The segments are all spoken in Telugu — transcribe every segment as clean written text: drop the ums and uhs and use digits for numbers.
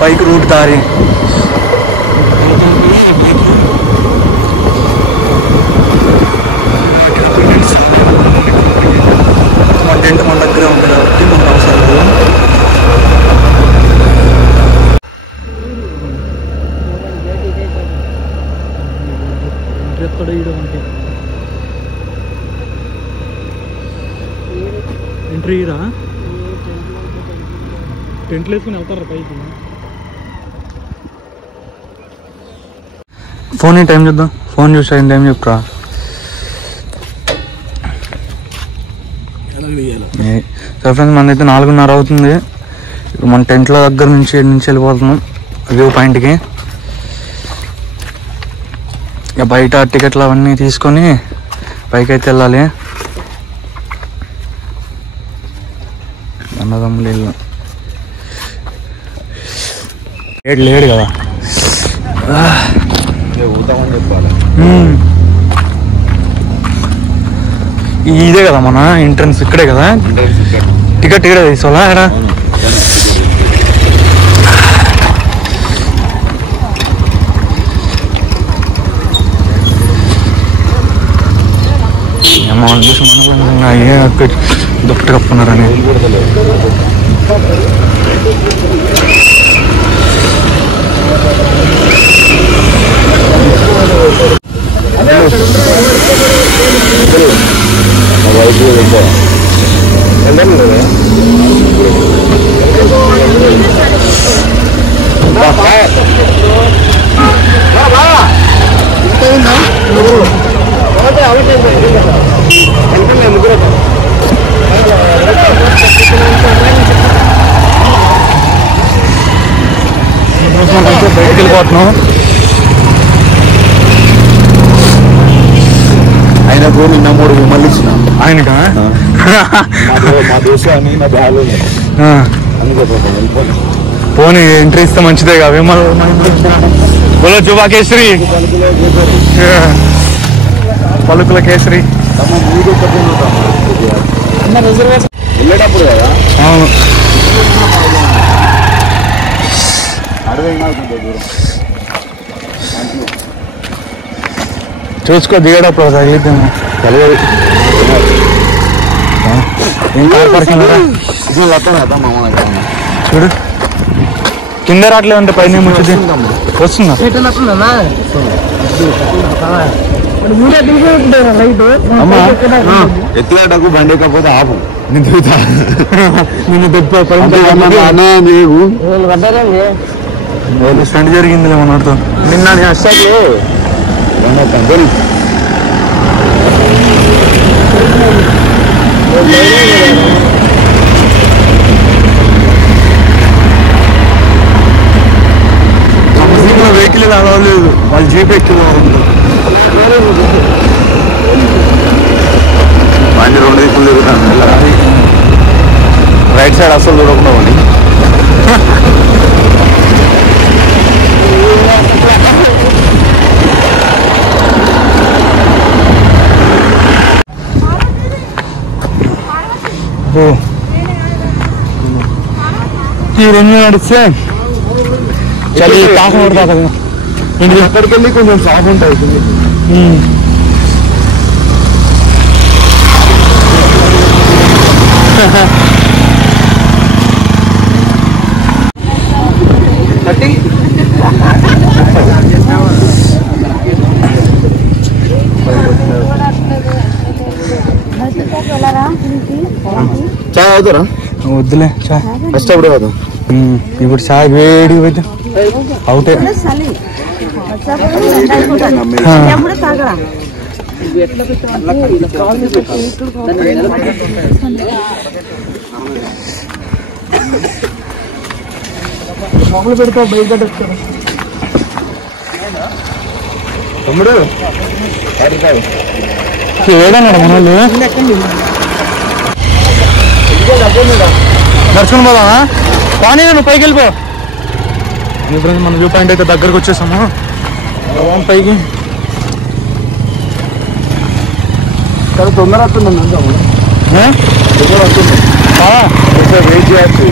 बाइक रूट तारी टेंट मन దగ్గర ఉంది కాబట్టి మనకు అవసరం లేదు. ఎంట్రీ రా టెంట్లు వేసుకుని వెళ్తారా పైకి. ఫోన్ టైం చూద్దాం. ఫోన్ చూసా టైం చెప్పురా. సరే ఫ్రెండ్స్, మనదైతే 4:30 అవుతుంది. ఇప్పుడు మన టెంట్ల దగ్గర నుంచి వెళ్ళిపోతున్నాం వ్యూ పాయింట్కి. ఇక బయట టికెట్లు అవన్నీ తీసుకొని పైకి అయితే వెళ్ళాలి. అన్నదమ్ములు ఇల్లు లేడు కదా. ఇదే కదా మన ఎంట్రన్స్, ఇక్కడే కదా. టికెట్ ఇక్కడ తీసుకోవాలా? ఎక్కడ చూసి మన అక్కడ దుప్పటి కప్పుకున్నారని. బయటకు వెళ్ళిపోతున్నాం. ఆయనకు నిన్న 3 విమలు ఇచ్చిన. ఆయనక మా దోశ అని నా బ్యాగ్ పోనీ ఎంట్రీ ఇస్తే మంచిదే కదా. విమల్ బోలో జుబా కేసరి, పలుకుల కేసరి వెళ్ళేటప్పుడు కదా. అవును, చూసుకో దిగేటప్పుడు తగిలిద్దాము. తెలియదు ఏం కార్ పార్కింగ్ చూడు. కింద రావట్లేదు అంటే పైన ఏమొచ్చింది వస్తుందా? ఎత్తులేటకు బండి కాకపోతే ఆపు. నేను స్టంట్ జరిగింది మనతో నిన్న. అసలు వెహికల్ అలవలేదు, వాళ్ళు జీప్ ఎక్కిలో ఉంది. బండి 2 దిక్కులు తిరుగుతాను. రైట్ సైడ్ అసలు దూరకుండా ఉంది. ఈ 2 నడిస్తే చలి కాసం పడతా కదా. ఎక్కడికి వెళ్ళి కొంచెం షాప్ ఉంటుంది. చాయ్ అవుతారా? వద్దులే చాయ్ కష్టపడే కదా. ఇప్పుడు చాయ్ వేడి పోతే అవుతే మామూలు పెడతావు బయట కట్టేస్తారు తమ్ముడు ఏడన్నాడు మన వాళ్ళు నడుచుకుని పోదామా కానీ నువ్వు పైకి వెళ్ళిపో ఫ్రెండ్స్ మన వ్యూ పాయింట్ అయితే దగ్గరకు వచ్చేసాము పైకి చాలా తొందర వస్తుంది వెయిట్ చేయచ్చు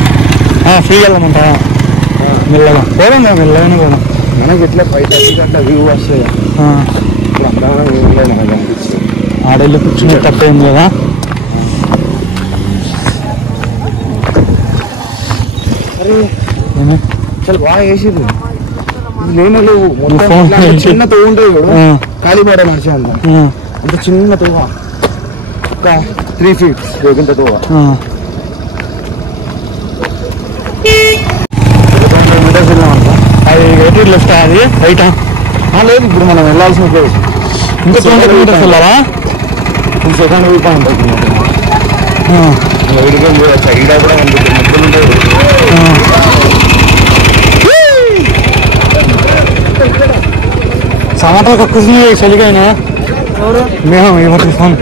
ఫ్రీ వెళ్దామంట మెల్లగా పోదాం మెల్లగానే పోదాం మనకి ఎట్లా 5:30 గంట వ్యూ వస్తుంది ఇప్పుడు అందరం అనిపిస్తుంది ఆడెళ్ళి కూర్చుని తప్పేంది కదా చాలా బాగా వేసేది నేను చిన్న తోవ ఉంటుంది కూడా కాళీపేట నడిచే అంత చిన్న తోవ ఒక 3 feet ఇంత తోవ మీటర్స్ వెళ్ళామంట అది ఎయిటీ లెఫ్ట్ అది రైటా లేదు ఇప్పుడు మనం వెళ్ళాల్సిన ప్లేస్ ఇంకా 20 మీటర్స్ వెళ్ళాలా సెకండ్ వ్యూ పాయింట్ సైడ్ కూడా మధ్యలో సమాధానం కక్కుతుంది చలికైనా మేము ఏమవుతాం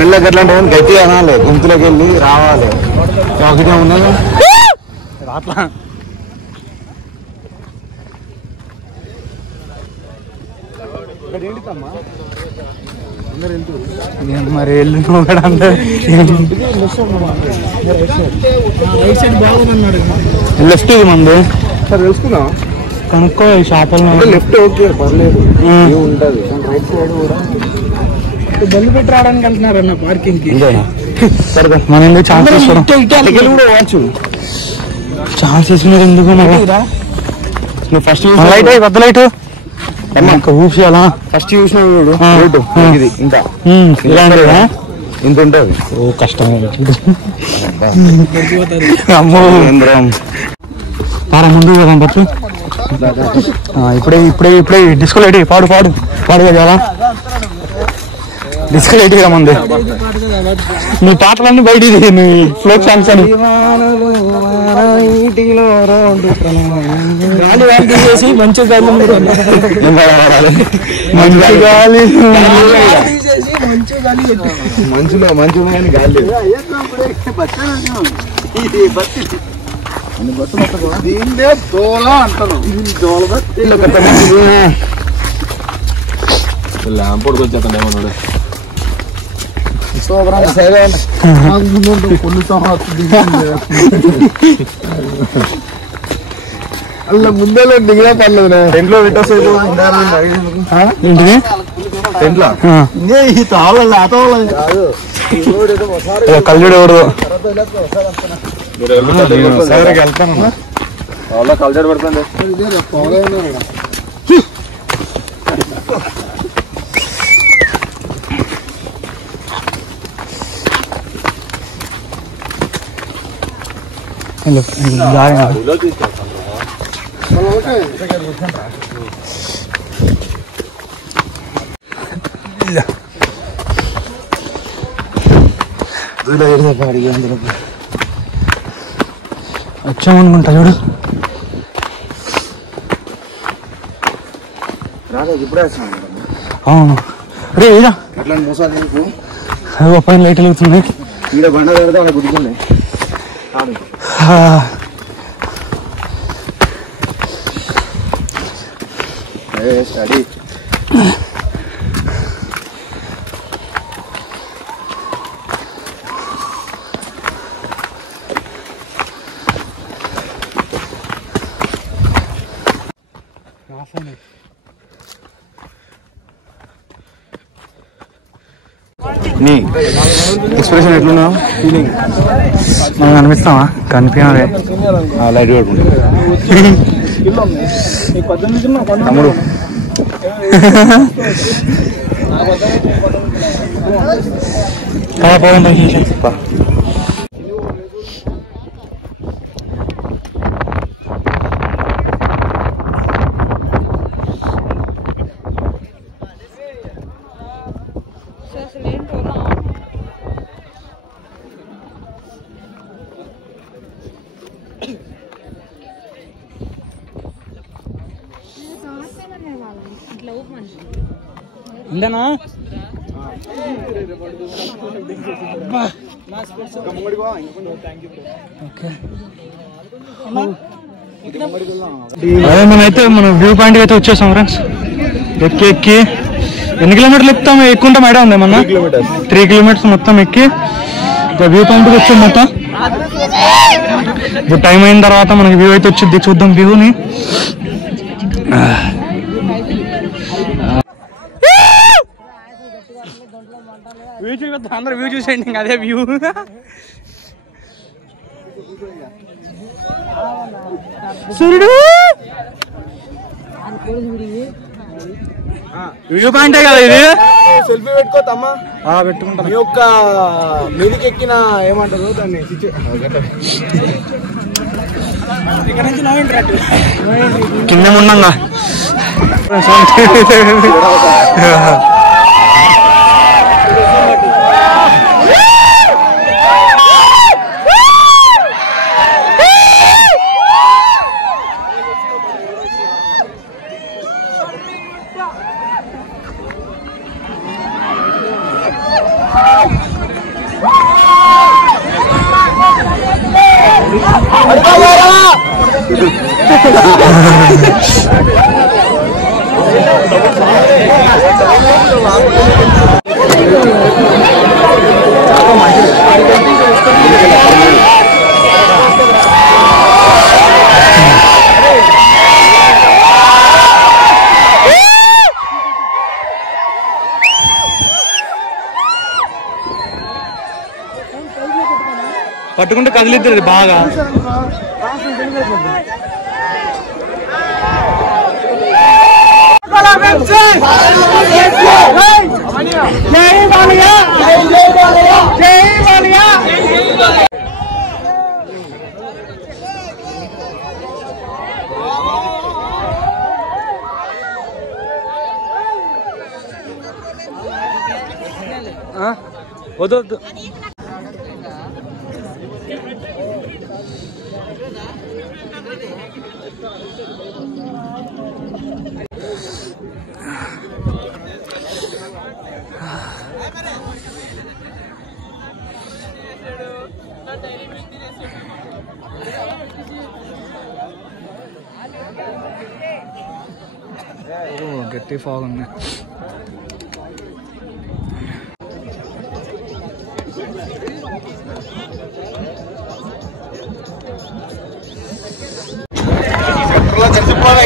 మెల్లగా ఎట్లా అంటే గట్టిగా అనాలి గుంతులోకి వెళ్ళి రావాలి ఒకటే ఉన్నది అట్లా మరి వెళ్ళినావు కూడా అందరు లెఫ్ట్ ఇది మంది సార్ తెలుసుకున్నా కనుక్కో ఈ షాపుల్లో లెఫ్ట్ ఓకే పర్లేదు ఉంటుంది రైట్ సైడ్ కూడా బల్లి పెట్టి రావడానికి వెళ్తున్నారన్న పార్కింగ్ కి మన ఎందుకు ఛాన్స్ ఇవ్వచ్చు ఛాన్స్ ఇచ్చినారు ఎందుకు నువ్వు ఫస్ట్ లైట్ అయ్యి పెద్ద లైట్ ఊపియాలా ఫస్ట్ చూసిన ఇది ఇంకా ఇలా ఇంత ఉంటుంది ఓ కష్టం అమ్మో ముందు కదా పచ్చు ఇప్పుడే డిస్కో లైట్ పాడుగా చాలా డిస్కో లైట్ కదా మంది నీ పాటలన్నీ బయట నీ ఫ్లోక్ సాంగ్స్ అని మంచి గాలి మంచిగా గాలి ల్యాంపోడికి వచ్చేస్తాను అలా ముందే దిగినా పర్లేదు ఇంట్లో వింటోస్ కల్లుడు ఎవడు వెళ్తాను కల్చర్ పడుతుంది వచ్చామనుకుంటా చూడు అవును రే ఇదా పైన లైట్లు వెళ్తున్నాయి ఈడ బండ పెడితే అక్కడ గుర్తున్నాయి స్టడీ నీ ఎక్స్ప్రెషన్ ఎట్లున్నా ఫీలింగ్ మనం కనిపిస్తామా కనిపించాలి లైట్ పెట్టుకుంటా తమ్ముడు ఇందేనా అదే మనమైతే మనం వ్యూ పాయింట్ అయితే వచ్చేసాం ఫ్రెండ్స్. ఎక్కి ఎన్ని కిలోమీటర్లు ఎక్కుతాం ఎక్కుంటాం ఐడియా ఉంది ఏమన్నా? 3 కిలోమీటర్స్ మొత్తం ఎక్కి వ్యూ పాయింట్కి వచ్చాం మొత్తం. ఇప్పుడు టైం అయిన తర్వాత మనకి వ్యూ అయితే వచ్చింది, చూద్దాం వ్యూని. వ్యూ చూద్దాం, అందరూ వ్యూ చూసేయండి. ఇంకా అదే వ్యూ. సూర్యుడు వ్యూ పాయింటే కదా ఇది. సెల్ఫీ పెట్టుకోతమ్మా, పెట్టుకుంటా. మీ యొక్క మీదికి ఎక్కిన ఏమంటారు దాన్ని, కింద ఉండంగా పట్టుకుంటే కదిలిద్ది బాగా. వద్దు గట్టి ఫాగ్ ఉంది.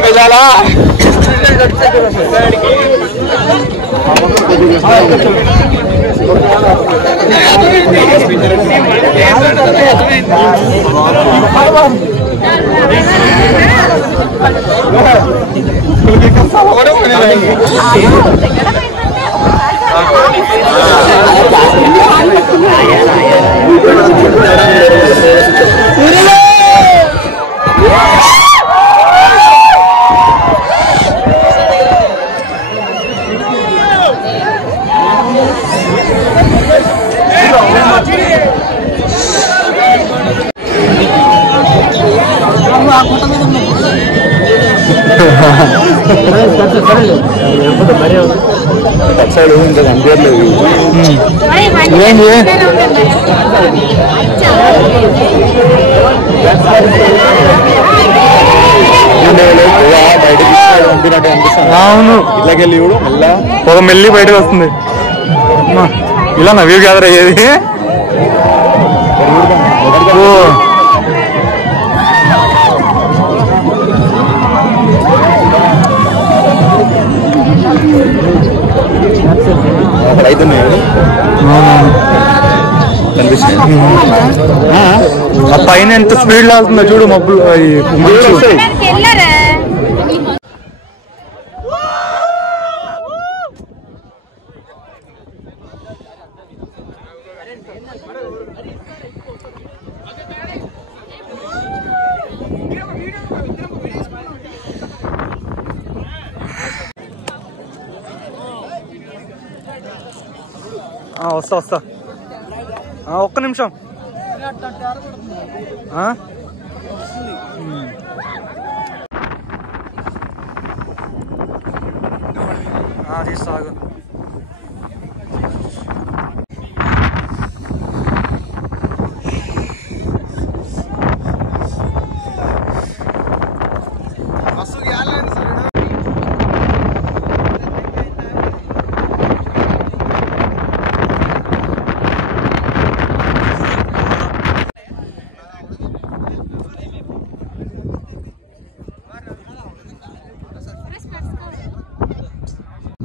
గజాలా అవును, ఇలాగెళ్ళి ఒక మెల్లి బయటకు వస్తుంది. ఇలా నా వ్యూ గ్యాదర్ అయ్యేది. ఆ పైన ఎంత స్పీడ్ లాగుతుందో చూడు మబ్బులు. వస్తా ఒక్క నిమిషం. తీస్తాగు.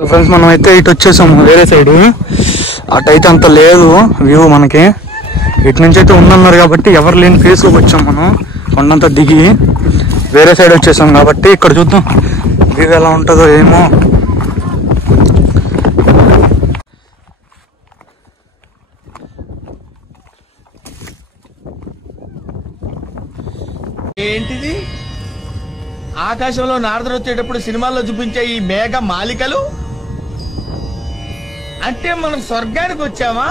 ఫ్రెండ్స్ మనం అయితే ఇటు వచ్చేసాము వేరే సైడ్. అటైతే అంత లేదు వ్యూ మనకి. ఇటు నుంచి అయితే ఉందన్నారు కాబట్టి ఎవరు లేని ప్లేస్లోకి వచ్చాం మనం. కొండంతా దిగి వేరే సైడ్ వచ్చేసాం కాబట్టి ఇక్కడ చూద్దాం వ్యూ ఎలా ఉంటుందో ఏమో. ఏంటిది? ఆకాశంలో నారదుడు వచ్చేటప్పుడు సినిమాల్లో చూపించే ఈ మేఘ మాలికలు అంటే మనం స్వర్గానికి వచ్చామా?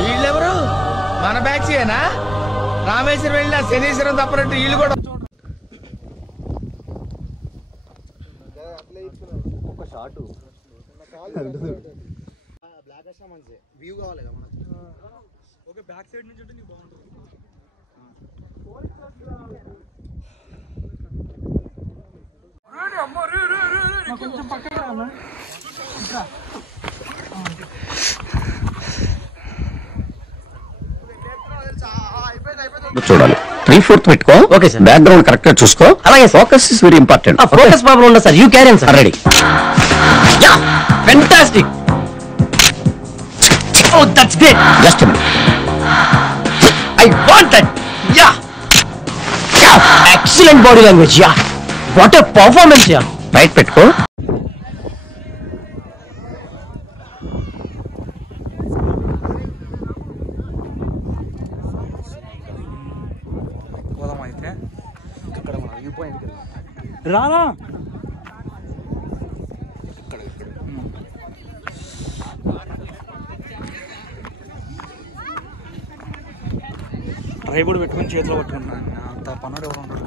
వీళ్ళెవరు? మన బ్యాచ్యేనా? రామేశ్వరం వెళ్ళిన శనీశ్వరం తప్పనట్టు వీళ్ళు కూడా. వ్యూ కావాలి కదా మనకి. ఓకే బ్యాక్ సైడ్ నుంచి ఉంటే నీకు బాగుంటుంది. కొంచెం పక్కకి రానా? చూడాలి 3/4 పెట్టుకో. Okay sir. బ్యాక్గ్రౌండ్ కరెక్ట్ గా చూసుకో. అలాగే focus is very important. Focus problem ఉండదు sir. You carry sir. Ready. Ya fantastic. Oh that's great. Just a minute. I want that. Ya excellent body language. Ya what a performance. Ya right పెట్టుకో. అయితే ఇక్కడ మన వ్యూ పాయింట్కి రానా. ట్రైబుడ్ పెట్టుకుని చేతిలో పట్టుకున్నాను. అంత పనుడు ఎవరు ఉంటాడు.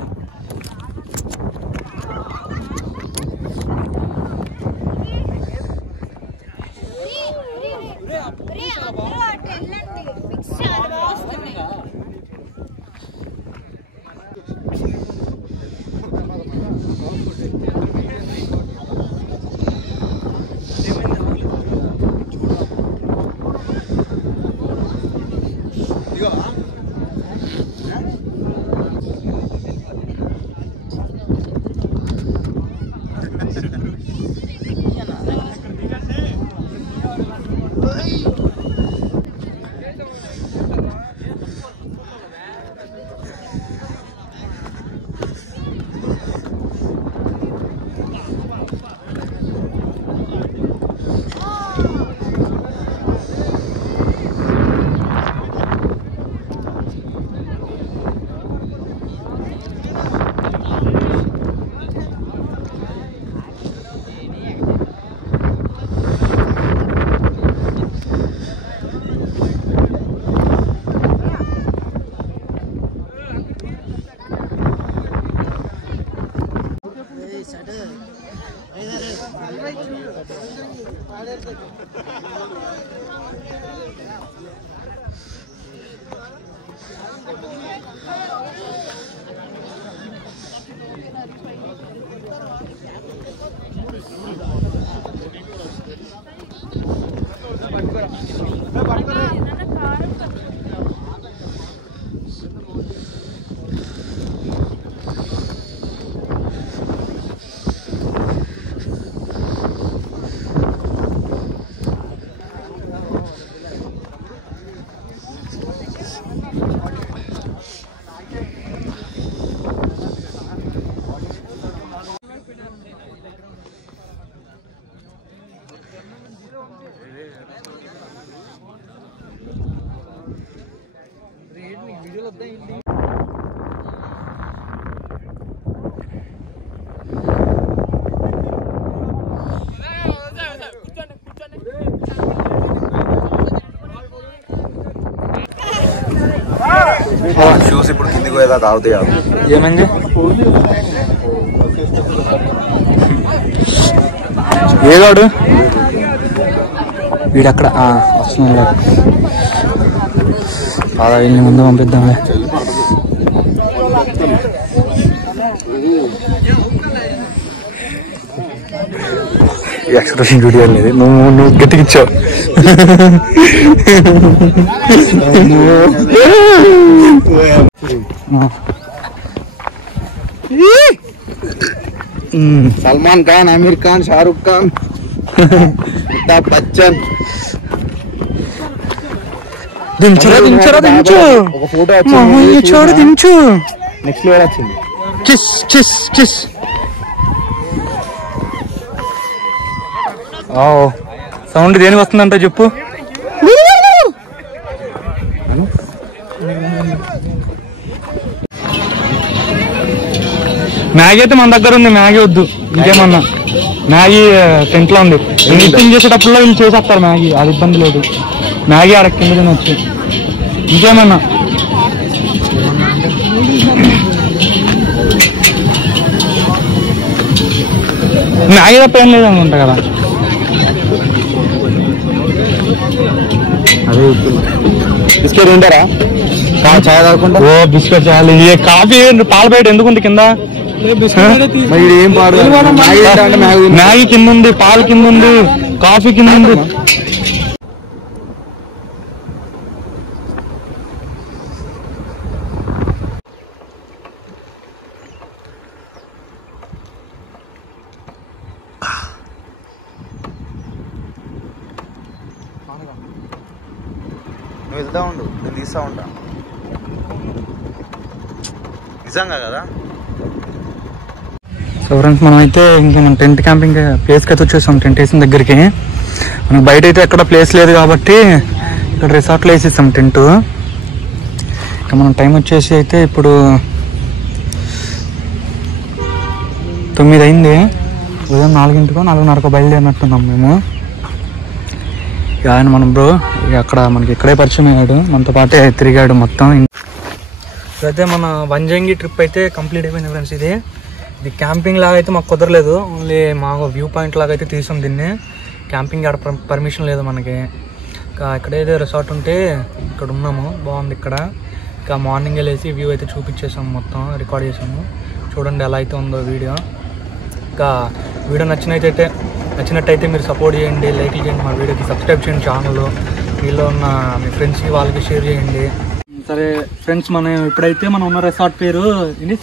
షూస్ ఇప్పుడు కిందికి పోయేదాకా ఆగుతాయి. ఏమైంది? ఏగాడు వీడక్కడ వస్తున్నాడు. అలా వెళ్ళి ముందు పంపిద్దాంలే. ఎక్స్ప్రెషన్ వీడియో లేదు, నువ్వు గట్టికిచ్చావు. సల్మాన్ ఖాన్, అమీర్ ఖాన్, షారుఖ్ ఖాన్, అమితాబ్ బచ్చన్. దించురా దించురా దించు. ఒక ఫోటో చూడు దించు. నెక్స్ట్ లెవెల్ వచ్చింది. Kiss kiss kiss. సౌండ్ దేనికి వస్తుందంట చెప్పు. మ్యాగీ అయితే మన దగ్గర ఉంది, మ్యాగీ వద్దు ఇంకేమన్నా. మ్యాగీ టెంట్ లో ఉంది. ఎడిటింగ్ చేసేటప్పుడు వీళ్ళు చేసేస్తారు మ్యాగీ, అది ఇబ్బంది లేదు. మ్యాగీ ఆడ కింద తినొచ్చు. ఇంకేమన్నా మ్యాగీ తప్ప ఏం లేదు అనుకుంటా కదా. అదే బిస్కెట్ ఉంటారా? చాయ్ తాగకుండా. ఓ బిస్కెట్ చాలు. కాఫీ పాల బయట ఎందుకుంది కింద? మరి ఏం పాడు. మ్యాగీ కింద ఉంది, పాలు కింద ఉంది, కాఫీ కింద ఉంది. నువ్వు వెళ్తా ఉండు, నేను తీస్తా ఉంటా. నిజంగా కదా. సో ఫ్రెండ్స్, మనం అయితే ఇంకా మన టెంట్ క్యాంపింగ్ ప్లేస్కి అయితే వచ్చేసాం. టెంట్ వేసిన దగ్గరికి. మనకు బయట అయితే ఎక్కడ ప్లేస్ లేదు కాబట్టి ఇక్కడ రిసార్ట్లో వేసేసాం టెంట్. ఇంకా మన టైం వచ్చేసి అయితే ఇప్పుడు 9 అయింది. ఉదయం 4 4:30 బయలుదేరినట్టున్నాం మేము. ఆయన మన బ్రో అక్కడ మనకి ఇక్కడే పరిచయం అయ్యాడు, మనతో పాటే తిరిగాడు మొత్తం. అయితే మన వంజంగి ట్రిప్ అయితే కంప్లీట్ అయిపోయింది ఫ్రెండ్స్. ఇది క్యాంపింగ్ లాగా అయితే మాకు కుదరలేదు, ఓన్లీ మా వ్యూ పాయింట్ లాగా అయితే తీసాం దీన్ని. క్యాంపింగ్ ఆడ పర్మిషన్ లేదు మనకి. ఇంకా ఇక్కడైతే రిసార్ట్ ఉంటే ఇక్కడ ఉన్నాము, బాగుంది ఇక్కడ. ఇంకా మార్నింగ్ వెళ్ళేసి వ్యూ అయితే చూపించేసాము, మొత్తం రికార్డ్ చేసాము. చూడండి ఎలా అయితే ఉందో వీడియో. ఇంకా వీడియో నచ్చినట్టయితే మీరు సపోర్ట్ చేయండి, లైక్ చేయండి, మా వీడియోకి సబ్స్క్రైబ్ చేయండి ఛానల్. వీళ్ళు ఉన్న మీ ఫ్రెండ్స్కి వాళ్ళకి షేర్ చేయండి. సరే ఫ్రెండ్స్, మనం ఇప్పుడైతే మనం ఉన్న రిసార్ట్ పేరు ఏంటి?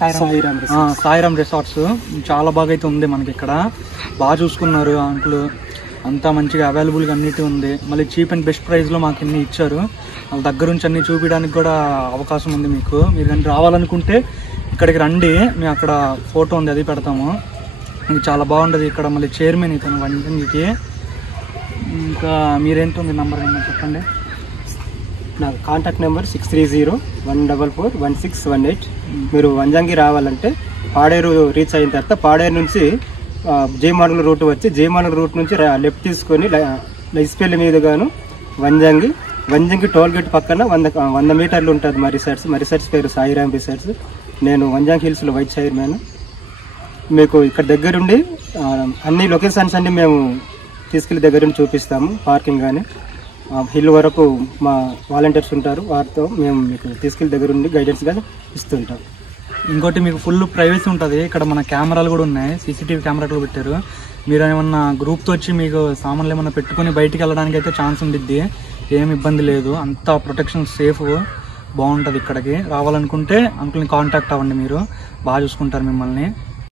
సాయిరామ్ రిసార్ట్స్. చాలా బాగా అయితే ఉంది మనకి ఇక్కడ. బాగా చూసుకున్నారు అంకులు, అంతా మంచిగా అవైలబుల్గా అన్నిటి ఉంది. మళ్ళీ చీప్ అండ్ బెస్ట్ ప్రైస్లో మాకు ఇన్ని ఇచ్చారు. వాళ్ళ దగ్గర నుంచి అన్ని చూపించడానికి కూడా అవకాశం ఉంది మీకు. మీరు కానీ రావాలనుకుంటే ఇక్కడికి రండి, మేము అక్కడ ఫోటో ఉంది అది పెడతాము. ఇది చాలా బాగుంటుంది ఇక్కడ. మళ్ళీ చైర్మన్ ఇతను వంజంగికి. ఇంకా మీరేంటుంది నెంబర్ ఏంటో చెప్పండి. నా కాంటాక్ట్ నెంబర్ 6301441618. మీరు వంజంగి రావాలంటే పాడేరు రీచ్ అయిన తర్వాత పాడేరు నుంచి జయమానుల రూట్ వచ్చి జయమానుల రూట్ నుంచి లెఫ్ట్ తీసుకొని లైస్పల్లి మీదుగాను వంజంగి టోల్ గేట్ పక్కన 100 మీటర్లు ఉంటుంది మా రిసార్ట్స్ పేరు సాయిరామ్ రిసార్ట్స్. నేను వంజంగి హిల్స్లో వైస్ చైర్మన్. మీకు ఇక్కడ దగ్గరుండి అన్ని లొకేషన్స్ అన్ని మేము తీసుకెళ్ళి దగ్గరుండి చూపిస్తాము. పార్కింగ్ కానీ హిల్ వరకు మా వాలంటీర్స్ ఉంటారు, వారితో మేము మీకు తీసుకెళ్ళి దగ్గరుండి గైడెన్స్గా ఇస్తుంటాం. ఇంకోటి మీకు ఫుల్ ప్రైవసీ ఉంటుంది ఇక్కడ. మన కెమెరాలు కూడా ఉన్నాయి, సీసీటీవీ కెమెరాలు పెట్టారు. మీరు ఏమన్నా గ్రూప్తో వచ్చి మీకు సామాన్లు ఏమన్నా పెట్టుకొని బయటికి వెళ్ళడానికి అయితే ఛాన్స్ ఉండిద్ది. ఏమి ఇబ్బంది లేదు, అంతా ప్రొటెక్షన్ సేఫ్ బాగుంటుంది. ఇక్కడికి రావాలనుకుంటే అంకుల్ని కాంటాక్ట్ అవ్వండి, మీరు బాగా చూసుకుంటారు మిమ్మల్ని.